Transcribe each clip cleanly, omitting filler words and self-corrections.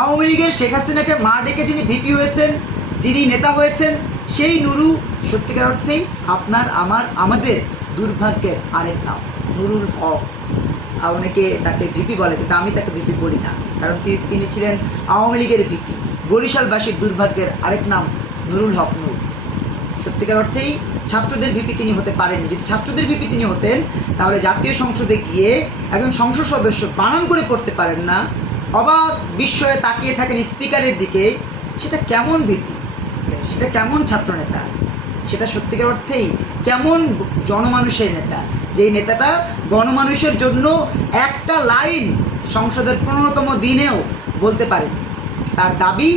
আওয়ামী লীগের শেখ হাসিনাকে মা ডেকে যিনি ভিপি হয়েছেন, যিনি নেতা হয়েছেন, সেই নুরু সত্যিকার অর্থেই আপনার আমাদের দুর্ভাগ্যের আরেক নাম নুরুল হক। অনেকে তাকে ভিপি বলে, কিন্তু আমি তাকে ভিপি বলি না, কারণ তিনি ছিলেন আওয়ামী লীগের ভিপি। বরিশালবাসীর দুর্ভাগ্যের আরেক নাম নুরুল হক নূর। সত্যিকার অর্থেই ছাত্রদের ভিপি তিনি হতে পারেননি। যদি ছাত্রদের ভিপি তিনি হতেন, তাহলে জাতীয় সংসদে গিয়ে একজন সংসদ সদস্য বানান করে পড়তে পারেন না, অবাক বিস্ময়ে তাকিয়ে থাকেন স্পিকারের দিকে, সেটা কেমন ভিপি? সেটা কেমন ছাত্রনেতা? সেটা সত্যিকার অর্থেই কেমন জনমানুষের নেতা, যেই নেতাটা গণমানুষের জন্য একটা লাইন সংসদের 15তম দিনেও বলতে পারেনি। তার দাবি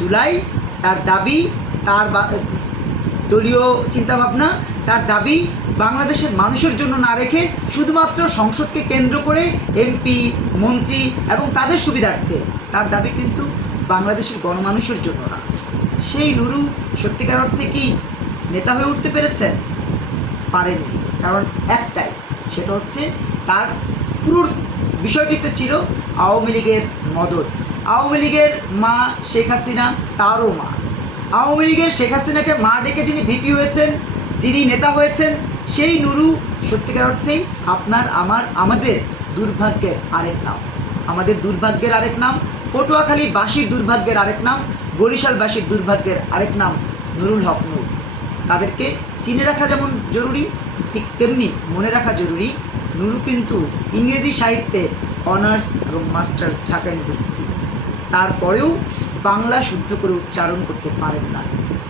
জুলাই, তার দাবি তার দলীয় চিন্তাভাবনা, তার দাবি বাংলাদেশের মানুষের জন্য না রেখে শুধুমাত্র সংসদকে কেন্দ্র করে এমপি, মন্ত্রী এবং তাদের সুবিধার্থে, তার দাবি কিন্তু বাংলাদেশের গণমানুষের জন্য না। সেই নুরু সত্যিকার অর্থে কি নেতা হয়ে উঠতে পেরেছেন? পারেননি। কারণ একটাই, সেটা হচ্ছে তার পুরো বিষয়টিতে ছিল আওয়ামী লীগের মদত। আওয়ামী লীগের মা শেখ হাসিনা তারও মা। আওয়ামী লীগের শেখ হাসিনাকে মা ডেকে যিনি ভিপি হয়েছেন, যিনি নেতা হয়েছেন, সেই নুরু সত্যিকার অর্থেই আপনার আমাদের দুর্ভাগ্যের আরেক নাম। আমাদের দুর্ভাগ্যের আরেক নাম, পটুয়াখালীবাসীর দুর্ভাগ্যের আরেক নাম, বরিশালবাসীর দুর্ভাগ্যের আরেক নাম নুরুল হক নূর। তাদেরকে চিনে রাখা যেমন জরুরি, ঠিক তেমনি মনে রাখা জরুরি, নুরু কিন্তু ইংরেজি সাহিত্যে অনার্স এবং মাস্টার্স ঢাকা ইউনিভার্সিটি, তারপরেও বাংলা শুদ্ধ করে উচ্চারণ করতে পারেন না।